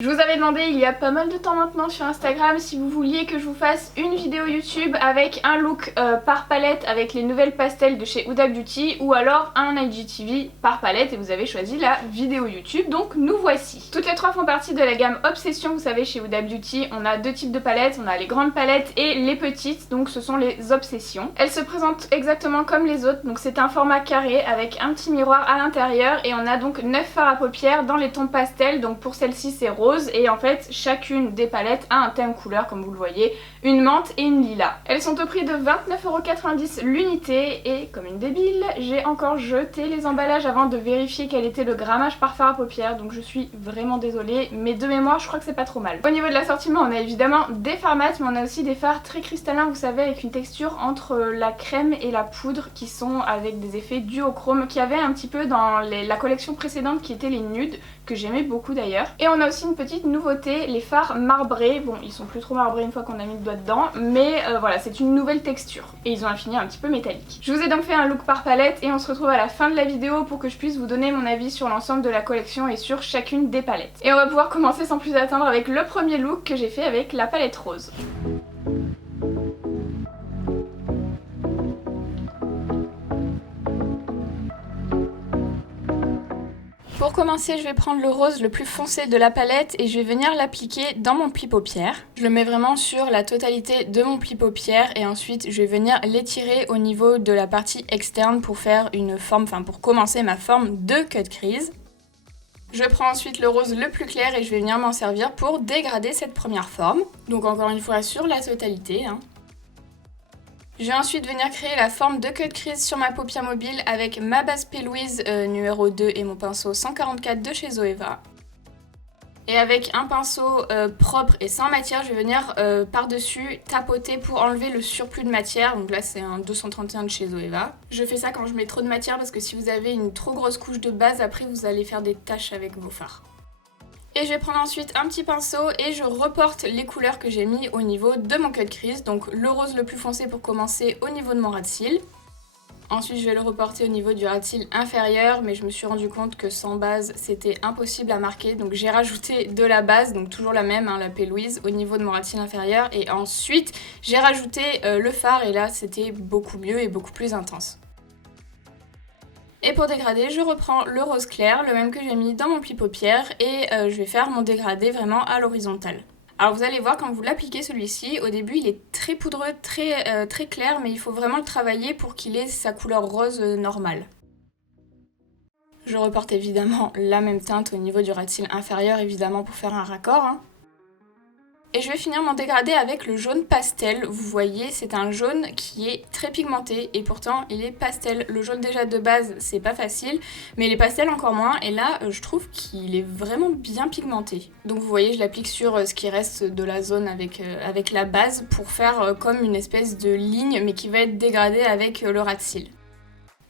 Je vous avais demandé il y a pas mal de temps maintenant sur Instagram si vous vouliez que je vous fasse une vidéo YouTube avec un look par palette avec les nouvelles pastels de chez Huda Beauty ou alors un IGTV par palette, et vous avez choisi la vidéo YouTube, donc nous voici. Toutes les trois font partie de la gamme Obsession. Vous savez, chez Huda Beauty on a deux types de palettes, on a les grandes palettes et les petites, donc ce sont les Obsessions. Elles se présentent exactement comme les autres, donc c'est un format carré avec un petit miroir à l'intérieur et on a donc 9 fards à paupières dans les tons pastels. Donc pour celle-ci c'est rose, et en fait chacune des palettes a un thème couleur comme vous le voyez, une menthe et une lilas. Elles sont au prix de 29,90 € l'unité, et comme une débile j'ai encore jeté les emballages avant de vérifier quel était le grammage par fard à paupières, donc je suis vraiment désolée, mais de mémoire je crois que c'est pas trop mal. Au niveau de l'assortiment on a évidemment des fards mat, mais on a aussi des fards très cristallins, vous savez, avec une texture entre la crème et la poudre, qui sont avec des effets duochrome qu'il y avait un petit peu dans la collection précédente qui était les nudes, que j'aimais beaucoup d'ailleurs. Et on a aussi une petite nouveauté, les fards marbrés. Bon, ils sont plus trop marbrés une fois qu'on a mis le doigt dedans, mais voilà, c'est une nouvelle texture et ils ont un fini un petit peu métallique. Je vous ai donc fait un look par palette et on se retrouve à la fin de la vidéo pour que je puisse vous donner mon avis sur l'ensemble de la collection et sur chacune des palettes. Et on va pouvoir commencer sans plus attendre avec le premier look que j'ai fait avec la palette rose. Pour commencer, je vais prendre le rose le plus foncé de la palette et je vais venir l'appliquer dans mon pli paupière. Je le mets vraiment sur la totalité de mon pli paupière et ensuite je vais venir l'étirer au niveau de la partie externe pour faire une forme, pour commencer ma forme de cut crease. Je prends ensuite le rose le plus clair et je vais venir m'en servir pour dégrader cette première forme. Donc encore une fois sur la totalité. Je vais ensuite venir créer la forme de cut crease sur ma paupière mobile avec ma base P. Louise numéro 2 et mon pinceau 144 de chez Zoeva. Et avec un pinceau propre et sans matière, je vais venir par-dessus tapoter pour enlever le surplus de matière. Donc là c'est un 231 de chez Zoeva. Je fais ça quand je mets trop de matière parce que si vous avez une trop grosse couche de base, après vous allez faire des taches avec vos fards. Et je vais prendre ensuite un petit pinceau et je reporte les couleurs que j'ai mis au niveau de mon cut crease. Donc le rose le plus foncé pour commencer au niveau de mon ras de cils. Ensuite je vais le reporter au niveau du ras de cils inférieur, mais je me suis rendu compte que sans base c'était impossible à marquer. Donc j'ai rajouté de la base, donc toujours la même, la P. Louise, au niveau de mon ras de cils inférieur. Et ensuite j'ai rajouté le fard et là c'était beaucoup mieux et beaucoup plus intense. Et pour dégrader, je reprends le rose clair, le même que j'ai mis dans mon pli paupière, et je vais faire mon dégradé vraiment à l'horizontale. Alors vous allez voir, quand vous l'appliquez celui-ci, au début il est très poudreux, très clair, mais il faut vraiment le travailler pour qu'il ait sa couleur rose normale. Je reporte évidemment la même teinte au niveau du ras de cils inférieur, évidemment pour faire un raccord. Et je vais finir mon dégradé avec le jaune pastel. Vous voyez, c'est un jaune qui est très pigmenté et pourtant il est pastel. Le jaune déjà de base c'est pas facile, mais les pastels encore moins, et là je trouve qu'il est vraiment bien pigmenté. Donc vous voyez, je l'applique sur ce qui reste de la zone avec la base pour faire comme une espèce de ligne, mais qui va être dégradée avec le ras de cils.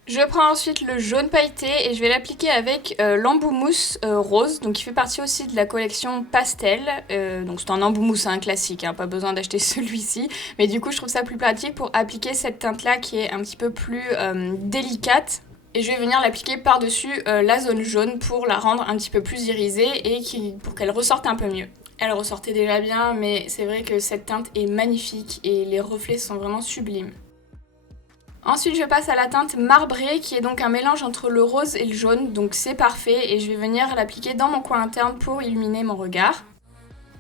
Je prends ensuite le jaune pailleté et je vais l'appliquer avec l'embout mousse rose, donc qui fait partie aussi de la collection pastel. Donc c'est un embout mousse classique, pas besoin d'acheter celui-ci. Mais du coup je trouve ça plus pratique pour appliquer cette teinte là qui est un petit peu plus délicate. Et je vais venir l'appliquer par-dessus la zone jaune pour la rendre un petit peu plus irisée et pour qu'elle ressorte un peu mieux. Elle ressortait déjà bien, mais c'est vrai que cette teinte est magnifique et les reflets sont vraiment sublimes. Ensuite je passe à la teinte marbrée qui est donc un mélange entre le rose et le jaune, donc c'est parfait, et je vais venir l'appliquer dans mon coin interne pour illuminer mon regard.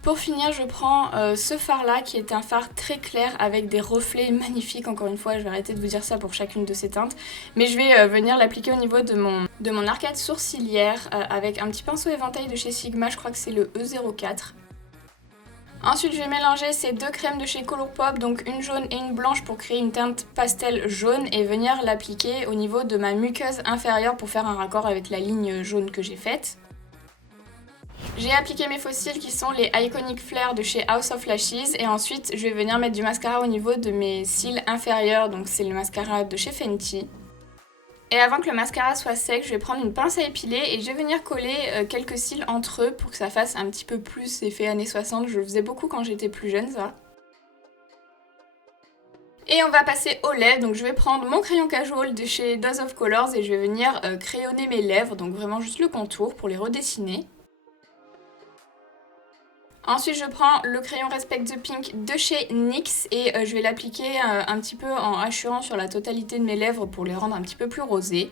Pour finir je prends ce fard là qui est un fard très clair avec des reflets magnifiques, encore une fois je vais arrêter de vous dire ça pour chacune de ces teintes, mais je vais venir l'appliquer au niveau de mon arcade sourcilière avec un petit pinceau éventail de chez Sigma, je crois que c'est le E04. Ensuite je vais mélanger ces deux crèmes de chez Colourpop, donc une jaune et une blanche pour créer une teinte pastel jaune, et venir l'appliquer au niveau de ma muqueuse inférieure pour faire un raccord avec la ligne jaune que j'ai faite. J'ai appliqué mes faux cils qui sont les Iconic Flare de chez House of Lashes, et ensuite je vais venir mettre du mascara au niveau de mes cils inférieurs, donc c'est le mascara de chez Fenty. Et avant que le mascara soit sec, je vais prendre une pince à épiler et je vais venir coller quelques cils entre eux pour que ça fasse un petit peu plus effet années 60. Je le faisais beaucoup quand j'étais plus jeune, ça. Et on va passer aux lèvres, donc je vais prendre mon crayon casual de chez Dose of Colors et je vais venir crayonner mes lèvres, donc vraiment juste le contour pour les redessiner. Ensuite, je prends le crayon Respect the Pink de chez NYX et je vais l'appliquer un petit peu en hachurant sur la totalité de mes lèvres pour les rendre un petit peu plus rosées.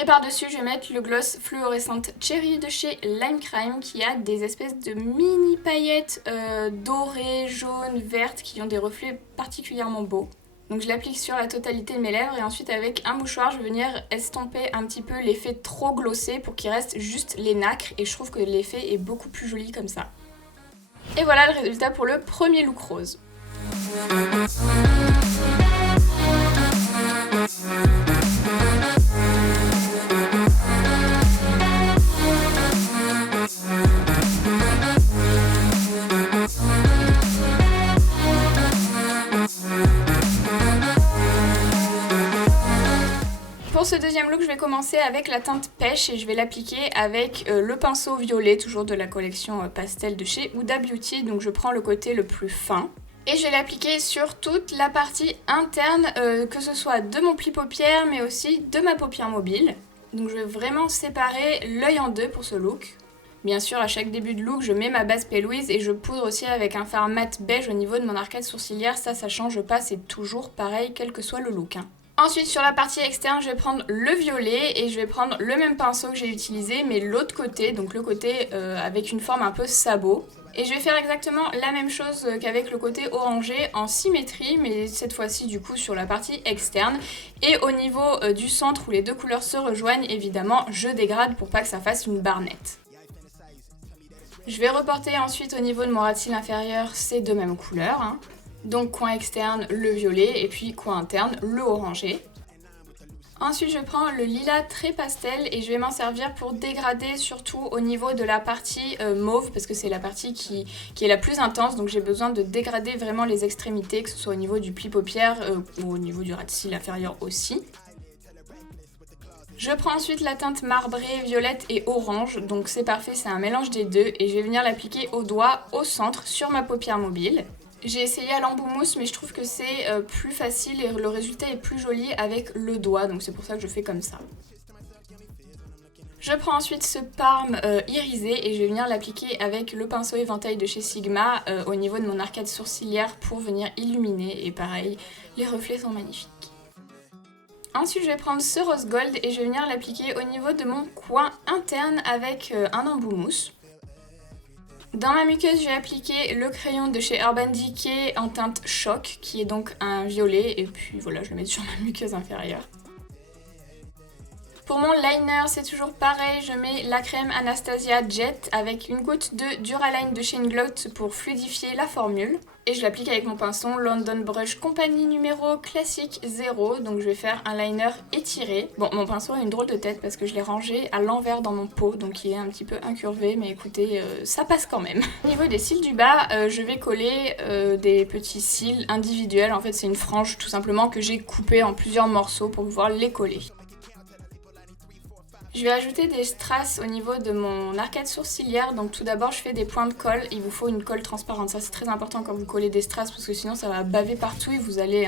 Et par-dessus, je vais mettre le gloss fluorescente Cherry de chez Lime Crime qui a des espèces de mini paillettes dorées, jaunes, vertes qui ont des reflets particulièrement beaux. Donc je l'applique sur la totalité de mes lèvres et ensuite avec un mouchoir, je vais venir estomper un petit peu l'effet trop glossé pour qu'il reste juste les nacres et je trouve que l'effet est beaucoup plus joli comme ça. Et voilà le résultat pour le premier look rose. Pour ce deuxième look, je vais commencer avec la teinte pêche et je vais l'appliquer avec le pinceau violet, toujours de la collection pastel de chez Huda Beauty. Donc je prends le côté le plus fin. Et je vais l'appliquer sur toute la partie interne, que ce soit de mon pli paupière, mais aussi de ma paupière mobile. Donc je vais vraiment séparer l'œil en deux pour ce look. Bien sûr, à chaque début de look, je mets ma base P. Louise et je poudre aussi avec un fard mat beige au niveau de mon arcade sourcilière. Ça change pas, c'est toujours pareil, quel que soit le look. Ensuite, sur la partie externe, je vais prendre le violet et je vais prendre le même pinceau que j'ai utilisé, mais l'autre côté, donc le côté avec une forme un peu sabot. Et je vais faire exactement la même chose qu'avec le côté orangé en symétrie, mais cette fois-ci du coup sur la partie externe. Et au niveau du centre où les deux couleurs se rejoignent, évidemment, je dégrade pour pas que ça fasse une barre nette. Je vais reporter ensuite au niveau de mon ras de cils inférieur ces deux mêmes couleurs. Donc coin externe, le violet, et puis coin interne, le orangé. Ensuite, je prends le lilas très pastel et je vais m'en servir pour dégrader surtout au niveau de la partie mauve, parce que c'est la partie qui est la plus intense, donc j'ai besoin de dégrader vraiment les extrémités, que ce soit au niveau du pli paupière ou au niveau du ras de cils inférieur aussi. Je prends ensuite la teinte marbrée, violette et orange, donc c'est parfait, c'est un mélange des deux, et je vais venir l'appliquer au doigt, au centre, sur ma paupière mobile. J'ai essayé à l'embout mousse, mais je trouve que c'est plus facile et le résultat est plus joli avec le doigt, donc c'est pour ça que je fais comme ça. Je prends ensuite ce parme irisé et je vais venir l'appliquer avec le pinceau éventail de chez Sigma au niveau de mon arcade sourcilière pour venir illuminer, et pareil, les reflets sont magnifiques. Ensuite, je vais prendre ce rose gold et je vais venir l'appliquer au niveau de mon coin interne avec un embout mousse. Dans ma muqueuse, je vais appliquer le crayon de chez Urban Decay en teinte choc, qui est donc un violet, et puis voilà, je le mets sur ma muqueuse inférieure. Pour mon liner, c'est toujours pareil, je mets la crème Anastasia Jet avec une goutte de Duraline de chez Inglot pour fluidifier la formule. Et je l'applique avec mon pinceau London Brush Company numéro classique 0, donc je vais faire un liner étiré. Bon, mon pinceau a une drôle de tête parce que je l'ai rangé à l'envers dans mon pot, donc il est un petit peu incurvé, mais écoutez, ça passe quand même. Au niveau des cils du bas, je vais coller des petits cils individuels. En fait, c'est une frange tout simplement que j'ai coupée en plusieurs morceaux pour pouvoir les coller. Je vais ajouter des strass au niveau de mon arcade sourcilière, donc tout d'abord je fais des points de colle, il vous faut une colle transparente, ça c'est très important quand vous collez des strass parce que sinon ça va baver partout et vous allez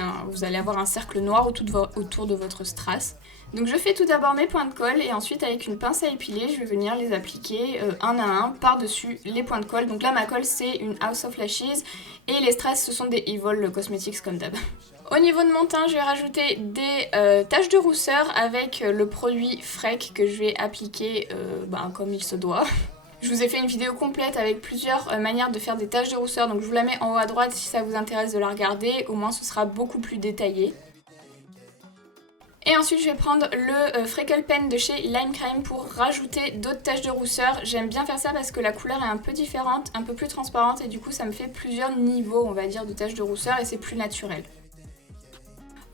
avoir un cercle noir autour de votre strass. Donc je fais tout d'abord mes points de colle et ensuite avec une pince à épiler je vais venir les appliquer un à un par-dessus les points de colle. Donc là ma colle c'est une House of Lashes et les strass ce sont des Evil Cosmetics comme d'hab. Au niveau de mon teint, je vais rajouter des taches de rousseur avec le produit Freck que je vais appliquer comme il se doit. Je vous ai fait une vidéo complète avec plusieurs manières de faire des taches de rousseur, donc je vous la mets en haut à droite si ça vous intéresse de la regarder, au moins ce sera beaucoup plus détaillé. Et ensuite je vais prendre le Freckle Pen de chez Lime Crime pour rajouter d'autres taches de rousseur. J'aime bien faire ça parce que la couleur est un peu différente, un peu plus transparente et du coup ça me fait plusieurs niveaux on va dire de taches de rousseur et c'est plus naturel.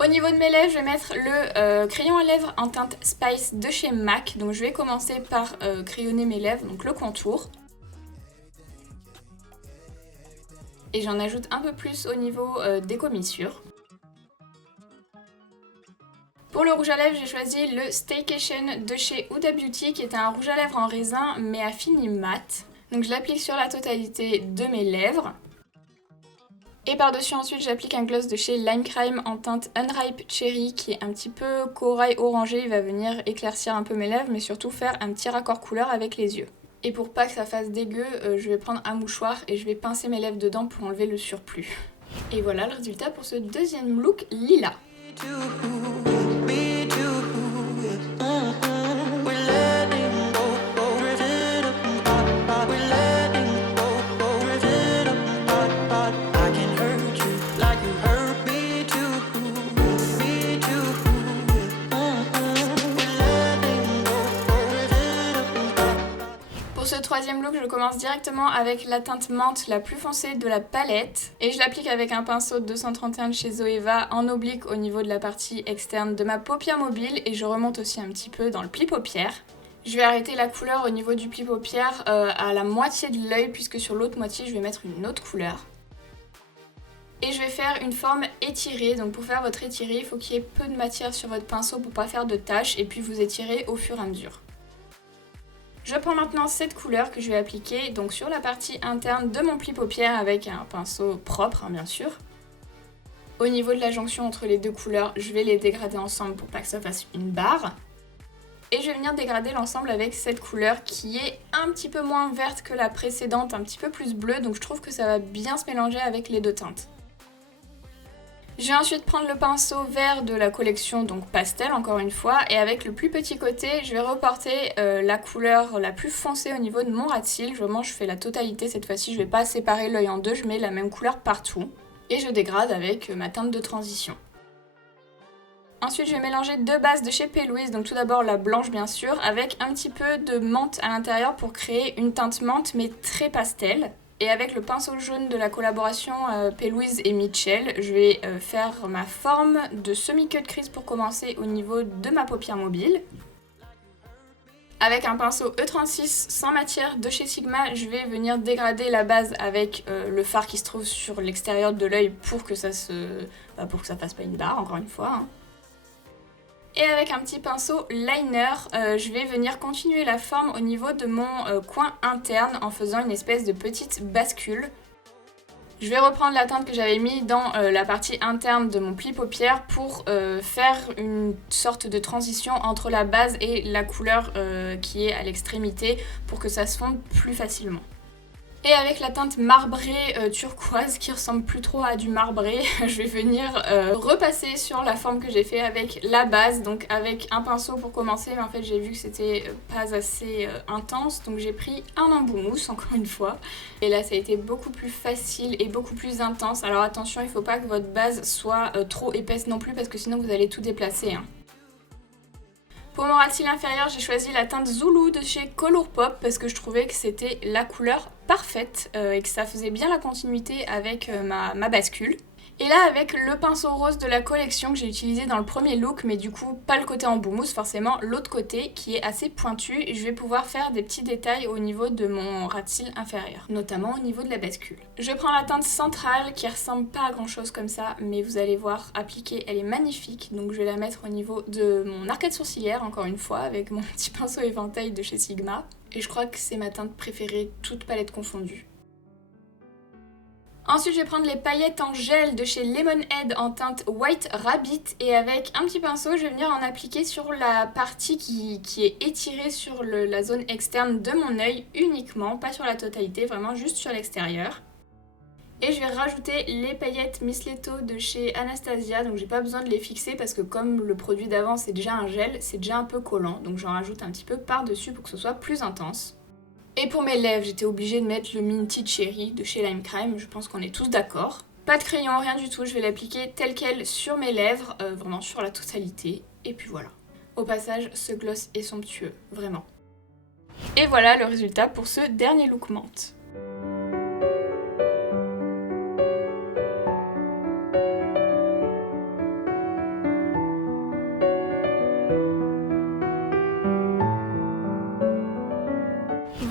Au niveau de mes lèvres, je vais mettre le crayon à lèvres en teinte Spice de chez MAC. Donc je vais commencer par crayonner mes lèvres, donc le contour. Et j'en ajoute un peu plus au niveau des commissures. Pour le rouge à lèvres, j'ai choisi le Staycation de chez Huda Beauty qui est un rouge à lèvres en raisin mais à fini mat. Donc je l'applique sur la totalité de mes lèvres. Et par-dessus ensuite j'applique un gloss de chez Lime Crime en teinte Unripe Cherry qui est un petit peu corail orangé, il va venir éclaircir un peu mes lèvres mais surtout faire un petit raccord couleur avec les yeux. Et pour pas que ça fasse dégueu, je vais prendre un mouchoir et je vais pincer mes lèvres dedans pour enlever le surplus. Et voilà le résultat pour ce deuxième look lila. Pour ce troisième look, je commence directement avec la teinte menthe la plus foncée de la palette et je l'applique avec un pinceau 231 de chez Zoeva en oblique au niveau de la partie externe de ma paupière mobile et je remonte aussi un petit peu dans le pli paupière. Je vais arrêter la couleur au niveau du pli paupière à la moitié de l'œil puisque sur l'autre moitié je vais mettre une autre couleur. Et je vais faire une forme étirée, donc pour faire votre étiré, il faut qu'il y ait peu de matière sur votre pinceau pour pas faire de taches et puis vous étirez au fur et à mesure. Je prends maintenant cette couleur que je vais appliquer donc sur la partie interne de mon pli paupière avec un pinceau propre bien sûr. Au niveau de la jonction entre les deux couleurs, je vais les dégrader ensemble pour pas que ça fasse une barre. Et je vais venir dégrader l'ensemble avec cette couleur qui est un petit peu moins verte que la précédente, un petit peu plus bleue, donc je trouve que ça va bien se mélanger avec les deux teintes. Je vais ensuite prendre le pinceau vert de la collection, donc pastel encore une fois, et avec le plus petit côté, je vais reporter la couleur la plus foncée au niveau de mon ras de cils. Vraiment, je fais la totalité cette fois-ci, je ne vais pas séparer l'œil en deux, je mets la même couleur partout. Et je dégrade avec ma teinte de transition. Ensuite, je vais mélanger deux bases de chez P. Louise, donc tout d'abord la blanche bien sûr, avec un petit peu de menthe à l'intérieur pour créer une teinte menthe mais très pastel. Et avec le pinceau jaune de la collaboration P. Louise et Mitchell, je vais faire ma forme de semi-cut crease pour commencer au niveau de ma paupière mobile. Avec un pinceau E36 sans matière de chez Sigma, je vais venir dégrader la base avec le fard qui se trouve sur l'extérieur de l'œil pour que ça fasse pas une barre, encore une fois. Hein. Et avec un petit pinceau liner, je vais venir continuer la forme au niveau de mon coin interne en faisant une espèce de petite bascule. Je vais reprendre la teinte que j'avais mis dans la partie interne de mon pli paupière pour faire une sorte de transition entre la base et la couleur qui est à l'extrémité pour que ça se fonde plus facilement. Et avec la teinte marbrée turquoise qui ressemble plus trop à du marbré, je vais venir repasser sur la forme que j'ai fait avec la base, donc avec un pinceau pour commencer, mais en fait j'ai vu que c'était pas assez intense, donc j'ai pris un embout mousse encore une fois. Et là ça a été beaucoup plus facile et beaucoup plus intense, alors attention, il faut pas que votre base soit trop épaisse non plus parce que sinon vous allez tout déplacer. Hein. Pour mon ras de cils inférieur, j'ai choisi la teinte Zulu de chez Colourpop parce que je trouvais que c'était la couleur parfaite et que ça faisait bien la continuité avec ma bascule. Et là, avec le pinceau rose de la collection que j'ai utilisé dans le premier look, mais du coup pas le côté en bout mousse forcément, l'autre côté qui est assez pointu, je vais pouvoir faire des petits détails au niveau de mon ras de cils inférieur, notamment au niveau de la bascule. Je prends la teinte centrale qui ressemble pas à grand chose comme ça, mais vous allez voir appliquée, elle est magnifique, donc je vais la mettre au niveau de mon arcade sourcilière encore une fois avec mon petit pinceau éventail de chez Sigma. Et je crois que c'est ma teinte préférée, toute palette confondue. Ensuite, je vais prendre les paillettes en gel de chez Lemonhead en teinte White Rabbit et avec un petit pinceau, je vais venir en appliquer sur la partie qui est étirée sur la zone externe de mon œil uniquement, pas sur la totalité, vraiment juste sur l'extérieur. Et je vais rajouter les paillettes Miss Leto de chez Anastasia, donc j'ai pas besoin de les fixer parce que comme le produit d'avant c'est déjà un gel, c'est déjà un peu collant, donc j'en rajoute un petit peu par-dessus pour que ce soit plus intense. Et pour mes lèvres, j'étais obligée de mettre le Minty Cherry de chez Lime Crime, je pense qu'on est tous d'accord. Pas de crayon, rien du tout, je vais l'appliquer tel quel sur mes lèvres, vraiment sur la totalité, et puis voilà. Au passage, ce gloss est somptueux, vraiment. Et voilà le résultat pour ce dernier look menthe.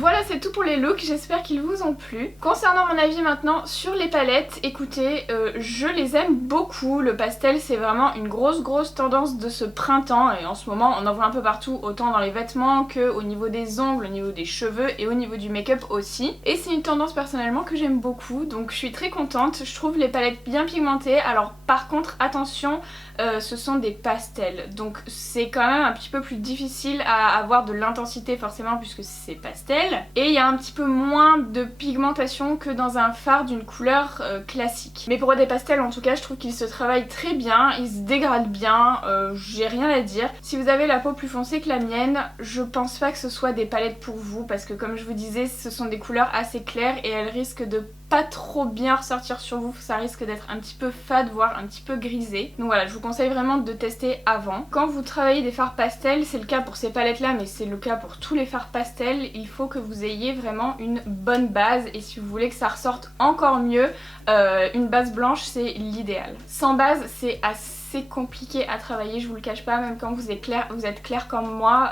Voilà, c'est tout pour les looks, j'espère qu'ils vous ont plu. Concernant mon avis maintenant sur les palettes, écoutez, je les aime beaucoup. Le pastel, c'est vraiment une grosse tendance de ce printemps et en ce moment, on en voit un peu partout, autant dans les vêtements qu'au niveau des ongles, au niveau des cheveux et au niveau du make-up aussi. Et c'est une tendance personnellement que j'aime beaucoup, donc je suis très contente. Je trouve les palettes bien pigmentées. Alors par contre, attention, ce sont des pastels, donc c'est quand même un petit peu plus difficile à avoir de l'intensité forcément puisque c'est pastel. et il y a un petit peu moins de pigmentation que dans un fard d'une couleur classique. Mais pour des pastels en tout cas je trouve qu'ils se travaillent très bien, ils se dégradent bien, j'ai rien à dire. Si vous avez la peau plus foncée que la mienne, je pense pas que ce soit des palettes pour vous parce que comme je vous disais ce sont des couleurs assez claires et elles risquent de pas trop bien ressortir sur vous, ça risque d'être un petit peu fade voire un petit peu grisé. Donc voilà, je vous conseille vraiment de tester avant. Quand vous travaillez des fards pastels, c'est le cas pour ces palettes là mais c'est le cas pour tous les fards pastels, il faut que vous ayez vraiment une bonne base et si vous voulez que ça ressorte encore mieux, une base blanche c'est l'idéal. Sans base c'est assez compliqué à travailler, je vous le cache pas, même quand vous êtes clair comme moi,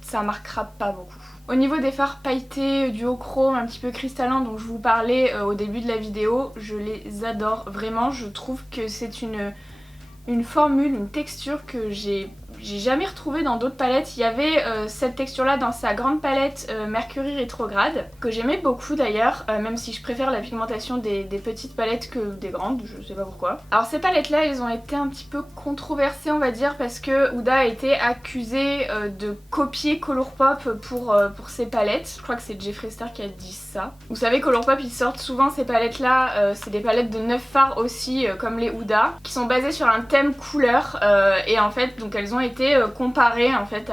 ça marquera pas beaucoup. Au niveau des fards pailletés, duochrome, un petit peu cristallin dont je vous parlais au début de la vidéo, je les adore vraiment. Je trouve que c'est une formule, une texture que j'ai jamais retrouvée dans d'autres palettes. Il y avait cette texture là dans sa grande palette Mercury rétrograde que j'aimais beaucoup d'ailleurs, même si je préfère la pigmentation des petites palettes que des grandes, je sais pas pourquoi. Alors ces palettes là elles ont été un petit peu controversées on va dire parce que Huda a été accusé de copier Colourpop pour ces palettes. Je crois que c'est Jeffree Star qui a dit ça. Vous savez Colourpop ils sortent souvent ces palettes là, c'est des palettes de 9 fards aussi comme les Huda qui sont basées sur un thème couleur et en fait donc elles ont été comparées en fait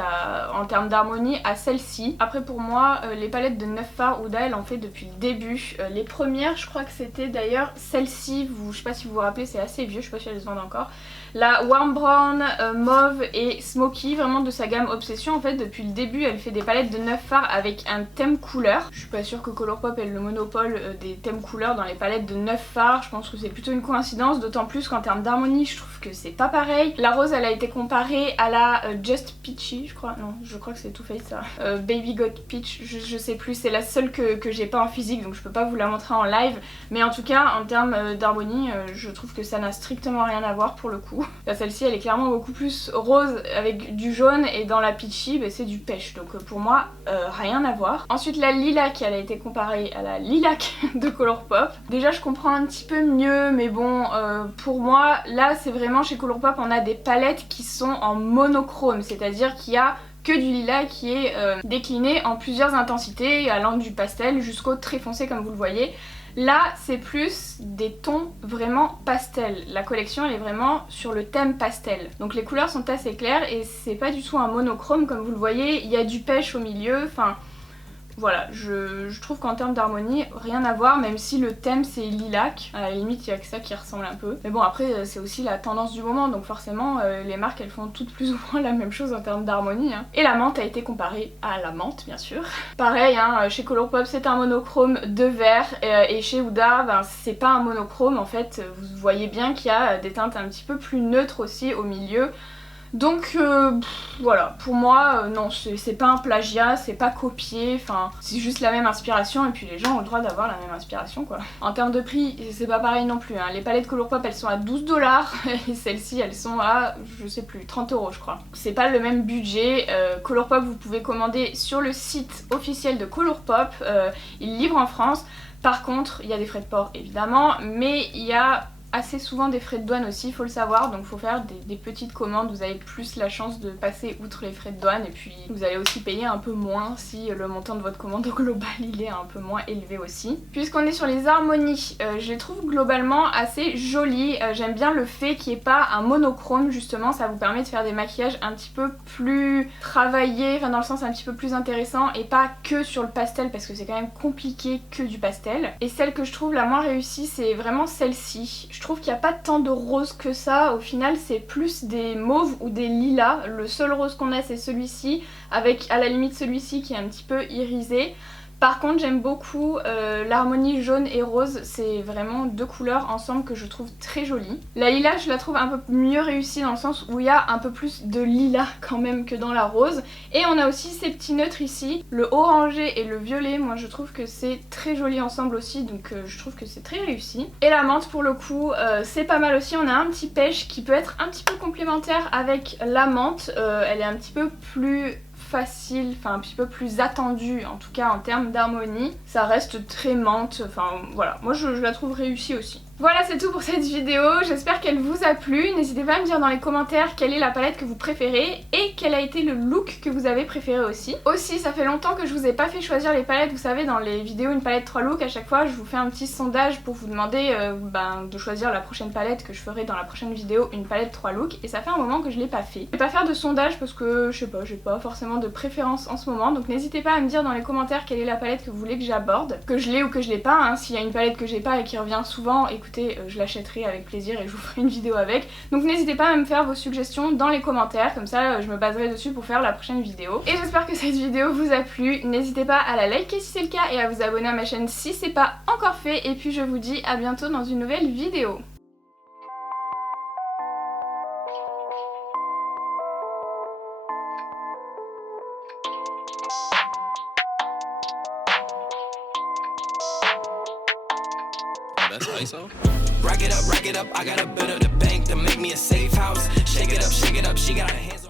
en termes d'harmonie à celle-ci. Après pour moi les palettes de 9 fards Huda elle en fait depuis le début. Les premières je crois que c'était d'ailleurs celle-ci, je sais pas si vous vous rappelez, c'est assez vieux, je sais pas si elles se vendent encore. La Warm Brown, Mauve et Smoky, vraiment de sa gamme Obsession en fait depuis le début elle fait des palettes de 9 fards avec un thème couleur. Je suis pas sûre que Colourpop ait le monopole des thèmes couleurs dans les palettes de 9 fards, je pense que c'est plutôt une coïncidence, d'autant plus qu'en termes d'harmonie je trouve que c'est pas pareil. La rose elle a été comparée à la Just Peachy je crois, non je crois que c'est Too Faced ça. Baby Got Peach, je sais plus, c'est la seule que j'ai pas en physique donc je peux pas vous la montrer en live, mais en tout cas en termes d'harmonie je trouve que ça n'a strictement rien à voir pour le coup. Là celle-ci elle est clairement beaucoup plus rose avec du jaune et dans la peachy bah, c'est du pêche donc pour moi rien à voir. Ensuite la lilac elle a été comparée à la lilac de Colourpop. Déjà je comprends un petit peu mieux mais bon pour moi là c'est vraiment chez Colourpop on a des palettes qui sont en monochrome, c'est-à-dire qu'il y a que du lilas qui est décliné en plusieurs intensités allant du pastel jusqu'au très foncé comme vous le voyez. Là c'est plus des tons vraiment pastel, la collection elle est vraiment sur le thème pastel. Donc les couleurs sont assez claires et c'est pas du tout un monochrome comme vous le voyez, il y a du pêche au milieu, enfin voilà, je trouve qu'en termes d'harmonie, rien à voir, même si le thème c'est lilac, à la limite il y a que ça qui ressemble un peu. Mais bon après c'est aussi la tendance du moment, donc forcément les marques elles font toutes plus ou moins la même chose en termes d'harmonie. Hein. Et la menthe a été comparée à la menthe bien sûr. Pareil, hein, chez Colourpop c'est un monochrome de vert et chez Huda ben, c'est pas un monochrome en fait, vous voyez bien qu'il y a des teintes un petit peu plus neutres aussi au milieu. Donc voilà, pour moi non c'est pas un plagiat, c'est pas copié, enfin c'est juste la même inspiration et puis les gens ont le droit d'avoir la même inspiration quoi. En termes de prix c'est pas pareil non plus, hein. Les palettes Colourpop elles sont à 12 $ et celles-ci elles sont à je sais plus 30 € je crois. C'est pas le même budget, Colourpop vous pouvez commander sur le site officiel de Colourpop, ils livrent en France. Par contre il y a des frais de port évidemment mais il y a assez souvent des frais de douane aussi, il faut le savoir, donc il faut faire des petites commandes, vous avez plus la chance de passer outre les frais de douane et puis vous allez aussi payer un peu moins si le montant de votre commande global il est un peu moins élevé aussi. Puisqu'on est sur les harmonies, je les trouve globalement assez jolies, j'aime bien le fait qu'il n'y ait pas un monochrome justement, ça vous permet de faire des maquillages un petit peu plus travaillés, enfin dans le sens un petit peu plus intéressant et pas que sur le pastel parce que c'est quand même compliqué que du pastel. Et celle que je trouve la moins réussie c'est vraiment celle-ci. Je trouve qu'il n'y a pas tant de rose que ça, au final c'est plus des mauves ou des lilas. Le seul rose qu'on a c'est celui-ci, avec à la limite celui-ci qui est un petit peu irisé. Par contre j'aime beaucoup l'harmonie jaune et rose, c'est vraiment deux couleurs ensemble que je trouve très jolies. La lilas je la trouve un peu mieux réussie dans le sens où il y a un peu plus de lilas quand même que dans la rose. Et on a aussi ces petits neutres ici, le orangé et le violet, moi je trouve que c'est très joli ensemble aussi donc je trouve que c'est très réussi. Et la menthe pour le coup c'est pas mal aussi, on a un petit pêche qui peut être un petit peu complémentaire avec la menthe, elle est un petit peu plus facile, enfin un petit peu plus attendue en tout cas en termes d'harmonie. Ça reste très menthe, enfin voilà, moi je la trouve réussie aussi. Voilà, c'est tout pour cette vidéo, j'espère qu'elle vous a plu. N'hésitez pas à me dire dans les commentaires quelle est la palette que vous préférez et quel a été le look que vous avez préféré aussi. Aussi, ça fait longtemps que je vous ai pas fait choisir les palettes, vous savez, dans les vidéos une palette 3 looks, à chaque fois je vous fais un petit sondage pour vous demander de choisir la prochaine palette que je ferai dans la prochaine vidéo, une palette 3 looks, et ça fait un moment que je l'ai pas fait. Je vais pas faire de sondage parce que, je sais pas, j'ai pas forcément de préférence en ce moment, donc n'hésitez pas à me dire dans les commentaires quelle est la palette que vous voulez que j'aborde, que je l'ai ou que je l'ai pas, hein. S'il y a une palette que j'ai pas et qui revient souvent, écoutez, je l'achèterai avec plaisir et je vous ferai une vidéo avec. Donc n'hésitez pas à me faire vos suggestions dans les commentaires, comme ça je me baserai dessus pour faire la prochaine vidéo. Et j'espère que cette vidéo vous a plu, n'hésitez pas à la liker si c'est le cas et à vous abonner à ma chaîne si c'est pas encore fait. Et puis je vous dis à bientôt dans une nouvelle vidéo. That's ISO. Rack it up, I got a bit of the bank to make me a safe house. Shake it up, she got her hands.